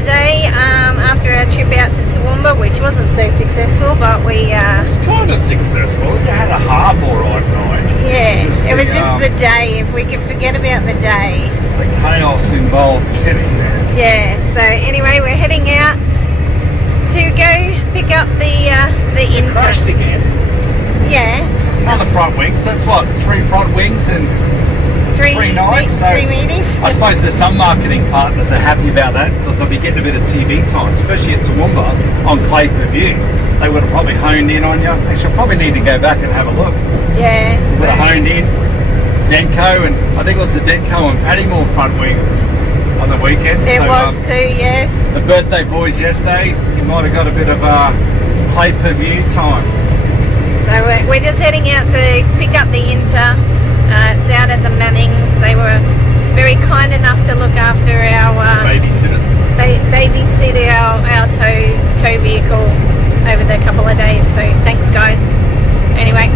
today after our trip out to Toowoomba, which wasn't so successful, but we It's kind of successful. You had a half alright night. yeah, it was just the the day. If we could forget about the day. chaos involved getting there. Yeah. So anyway, we're heading out to go pick up the It crashed Inter. again Yeah. on the front wings. That's what, 3 front wings and Three nights. So 3 meetings. I suppose there's some marketing partners are happy about that because they'll be getting a bit of TV time, especially at Toowoomba on Clay Per View. They would have probably honed in on you. Actually, I probably need to go back and have a look. Yeah. Would have honed in. Denko, and I think it was the Denko and Paddymore front wing on the weekend. There So, was too. Yes. the birthday boys yesterday, you might have got a bit of Clay Per View time. So we're just heading out to pick up the Inter. It's out at the Mannings. They were very kind enough to look after our Babysitter. they babysit our tow vehicle over the couple of days. So thanks, guys. Anyway,